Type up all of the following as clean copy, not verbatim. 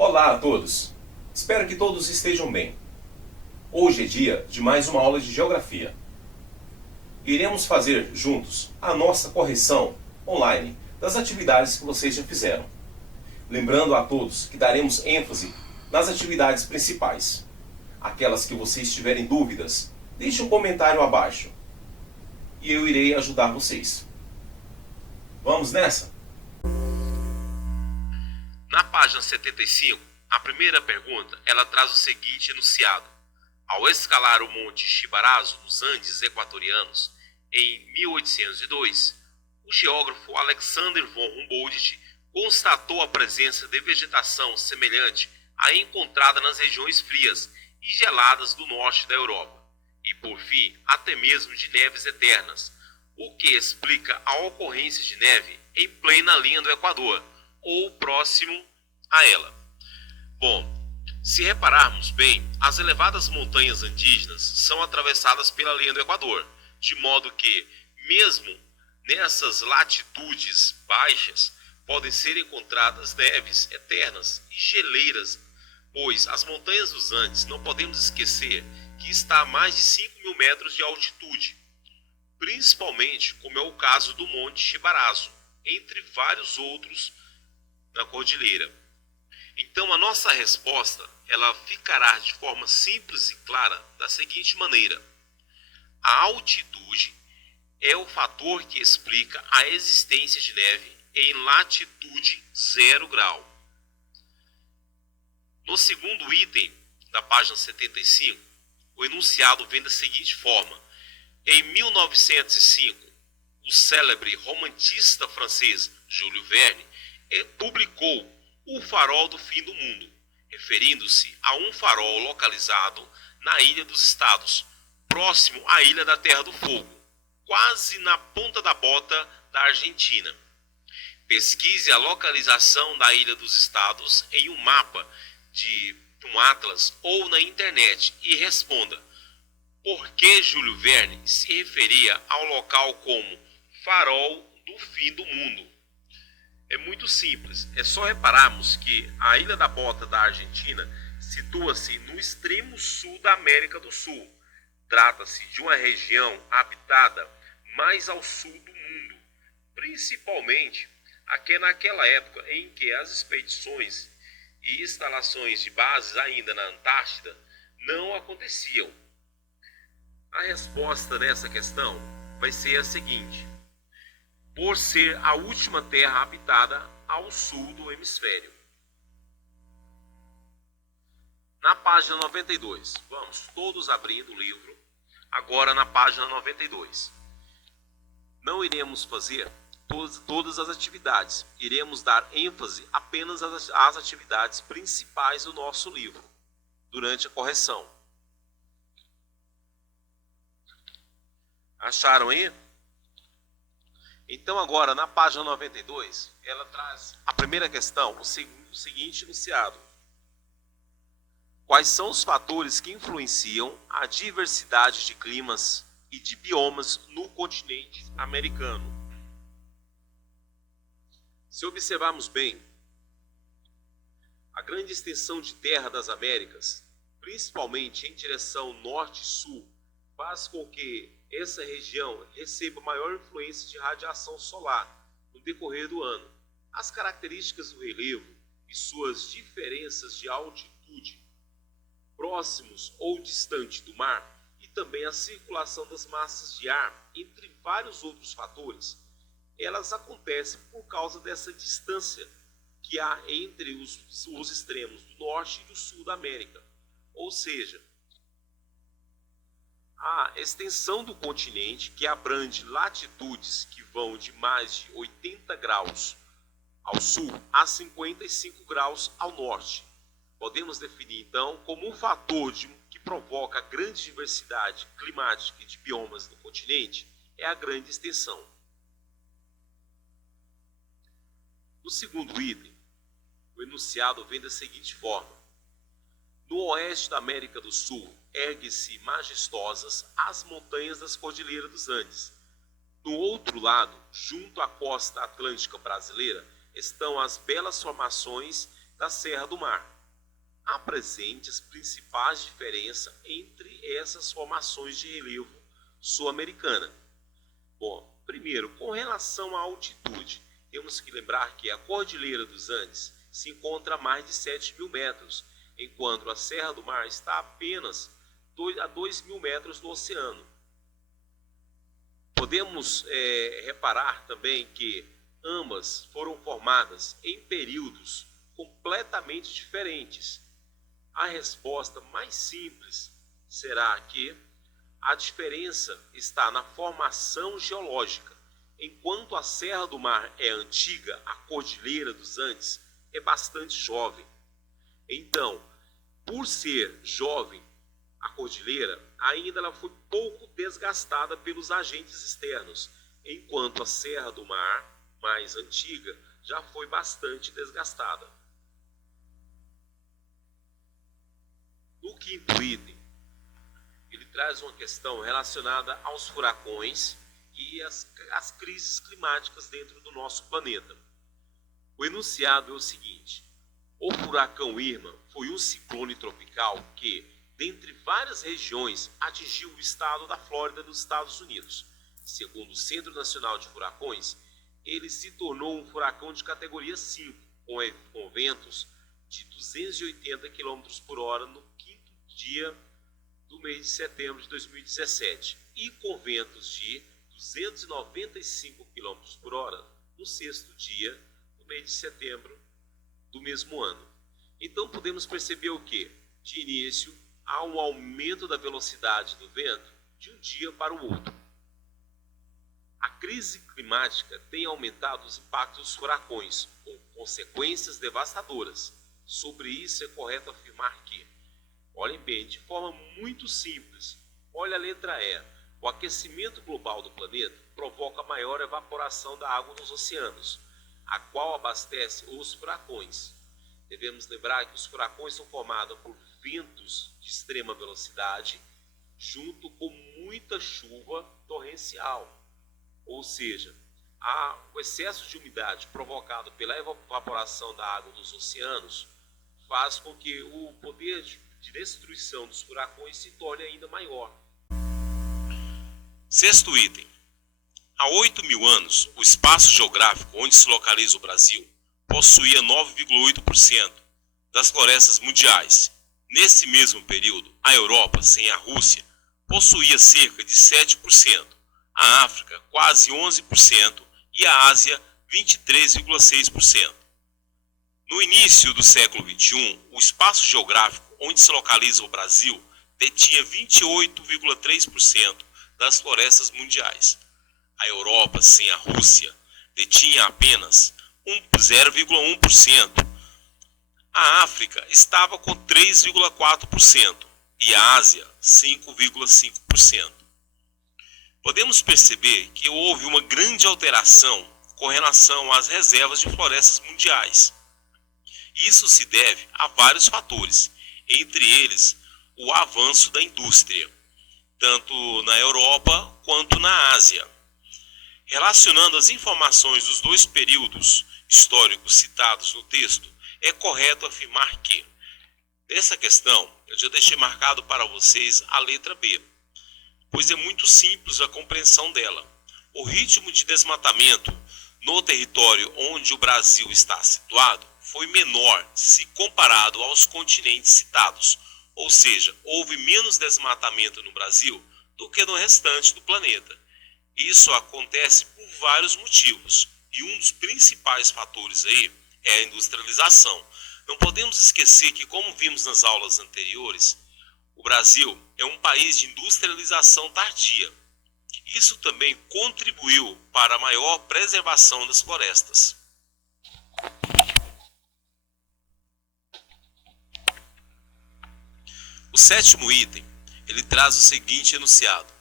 Olá a todos! Espero que todos estejam bem. Hoje é dia de mais uma aula de Geografia. Iremos fazer juntos a nossa correção online das atividades que vocês já fizeram. Lembrando a todos que daremos ênfase nas atividades principais. Aquelas que vocês tiverem dúvidas, deixe um comentário abaixo e eu irei ajudar vocês. Vamos nessa? Na página 75, a primeira pergunta, ela traz o seguinte enunciado. Ao escalar o Monte Chibarazo dos Andes equatorianos em 1802, o geógrafo Alexander von Humboldt constatou a presença de vegetação semelhante à encontrada nas regiões frias e geladas do norte da Europa, e por fim, até mesmo de neves eternas, o que explica a ocorrência de neve em plena linha do Equador, ou próximo a ela. Bom, se repararmos bem, as elevadas montanhas andígenas são atravessadas pela linha do Equador, de modo que, mesmo nessas latitudes baixas, podem ser encontradas neves eternas e geleiras, pois as montanhas dos Andes, não podemos esquecer que está a mais de 5.000 metros de altitude, principalmente como é o caso do Monte Chibarazo, entre vários outros na cordilheira. Então a nossa resposta ela ficará de forma simples e clara da seguinte maneira: a altitude é o fator que explica a existência de neve em latitude 0 grau. No segundo item da página 75, o enunciado vem da seguinte forma: em 1905, o célebre romantista francês Júlio Verne publicou O Farol do Fim do Mundo, referindo-se a um farol localizado na Ilha dos Estados, próximo à Ilha da Terra do Fogo, quase na ponta da bota da Argentina. Pesquise a localização da Ilha dos Estados em um mapa de um atlas ou na internet e responda por que Júlio Verne se referia ao local como Farol do Fim do Mundo. É muito simples, é só repararmos que a Ilha da Bota da Argentina situa-se no extremo sul da América do Sul. Trata-se de uma região habitada mais ao sul do mundo, principalmente naquela época em que as expedições e instalações de bases ainda na Antártida não aconteciam. A resposta nessa questão vai ser a seguinte: por ser a última terra habitada ao sul do hemisfério. Na página 92, vamos todos abrindo o livro, agora na página 92. Não iremos fazer todas as atividades, iremos dar ênfase apenas às atividades principais do nosso livro, durante a correção. Acharam aí? Então agora na página 92, ela traz a primeira questão, o seguinte enunciado: quais são os fatores que influenciam a diversidade de climas e de biomas no continente americano? Se observarmos bem, a grande extensão de terra das Américas, principalmente em direção norte e sul, faz com que essa região receba maior influência de radiação solar no decorrer do ano. As características do relevo e suas diferenças de altitude, próximos ou distante do mar, e também a circulação das massas de ar, entre vários outros fatores, elas acontecem por causa dessa distância que há entre os extremos do norte e do sul da América. Ou seja, a extensão do continente, que abrange latitudes que vão de mais de 80 graus ao sul a 55 graus ao norte. Podemos definir, então, como um fator que provoca grande diversidade climática e de biomas no continente é a grande extensão. No segundo item, o enunciado vem da seguinte forma: no oeste da América do Sul, erguem-se majestosas as montanhas das Cordilheiras dos Andes. No outro lado, junto à costa atlântica brasileira, estão as belas formações da Serra do Mar. Apresente as principais diferenças entre essas formações de relevo sul-americana. Bom, primeiro, com relação à altitude, temos que lembrar que a Cordilheira dos Andes se encontra a mais de 7.000 metros, enquanto a Serra do Mar está apenas a 2.000 metros do oceano. Podemos reparar também que ambas foram formadas em períodos completamente diferentes. A resposta mais simples será que a diferença está na formação geológica. Enquanto a Serra do Mar é antiga, a Cordilheira dos Andes é bastante jovem. Então, por ser jovem, a cordilheira ainda ela foi pouco desgastada pelos agentes externos, enquanto a Serra do Mar, mais antiga, já foi bastante desgastada. No quinto item, ele traz uma questão relacionada aos furacões e as crises climáticas dentro do nosso planeta. O enunciado é o seguinte: o furacão Irma foi um ciclone tropical que, dentre várias regiões, atingiu o estado da Flórida dos Estados Unidos. Segundo o Centro Nacional de Furacões, ele se tornou um furacão de categoria 5, com ventos de 280 km por hora no quinto dia do mês de setembro de 2017 e com ventos de 295 km por hora no sexto dia do mês de setembro do mesmo ano. Então podemos perceber o que? De início, há um aumento da velocidade do vento de um dia para o outro. A crise climática tem aumentado os impactos dos furacões, com consequências devastadoras. Sobre isso é correto afirmar que, olhem bem, de forma muito simples, olha a letra E. O aquecimento global do planeta provoca maior evaporação da água nos oceanos, a qual abastece os furacões. Devemos lembrar que os furacões são formados por ventos de extrema velocidade, junto com muita chuva torrencial. Ou seja, o excesso de umidade provocado pela evaporação da água dos oceanos faz com que o poder de destruição dos furacões se torne ainda maior. Sexto item. Há 8.000 anos, o espaço geográfico onde se localiza o Brasil possuía 9,8% das florestas mundiais. Nesse mesmo período, a Europa, sem a Rússia, possuía cerca de 7%, a África quase 11% e a Ásia 23,6%. No início do século XXI, o espaço geográfico onde se localiza o Brasil detinha 28,3% das florestas mundiais. A Europa, sem a Rússia, detinha apenas 0,1%. A África estava com 3,4% e a Ásia 5,5%. Podemos perceber que houve uma grande alteração com relação às reservas de florestas mundiais. Isso se deve a vários fatores, entre eles o avanço da indústria, tanto na Europa quanto na Ásia. Relacionando as informações dos dois períodos históricos citados no texto, é correto afirmar que, nessa questão, eu já deixei marcado para vocês a letra B, pois é muito simples a compreensão dela. O ritmo de desmatamento no território onde o Brasil está situado foi menor se comparado aos continentes citados, ou seja, houve menos desmatamento no Brasil do que no restante do planeta. Isso acontece por vários motivos, e um dos principais fatores aí é a industrialização. Não podemos esquecer que, como vimos nas aulas anteriores, o Brasil é um país de industrialização tardia. Isso também contribuiu para a maior preservação das florestas. O sétimo item, ele traz o seguinte enunciado: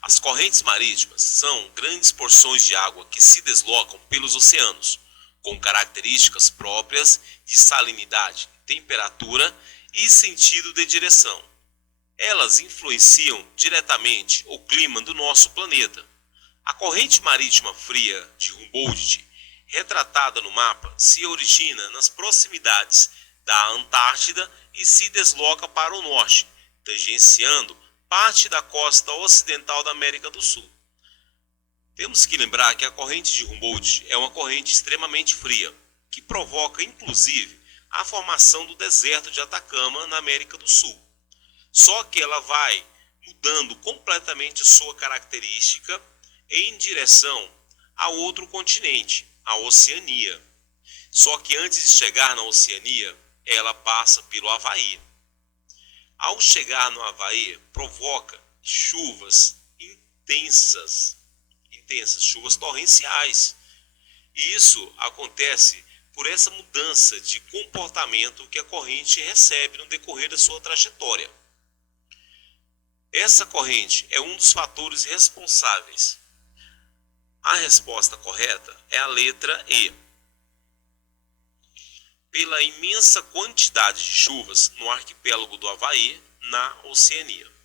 as correntes marítimas são grandes porções de água que se deslocam pelos oceanos, com características próprias de salinidade, temperatura e sentido de direção. Elas influenciam diretamente o clima do nosso planeta. A corrente marítima fria de Humboldt, retratada no mapa, se origina nas proximidades da Antártida e se desloca para o norte, tangenciando parte da costa ocidental da América do Sul. Temos que lembrar que a corrente de Humboldt é uma corrente extremamente fria, que provoca inclusive a formação do deserto de Atacama na América do Sul. Só que ela vai mudando completamente sua característica em direção a outro continente, a Oceania. Só que antes de chegar na Oceania, ela passa pelo Havaí. Ao chegar no Havaí, provoca chuvas intensas, chuvas torrenciais. E isso acontece por essa mudança de comportamento que a corrente recebe no decorrer da sua trajetória. Essa corrente é um dos fatores responsáveis. A resposta correta é a letra E. Pela imensa quantidade de chuvas no arquipélago do Havaí, na Oceania.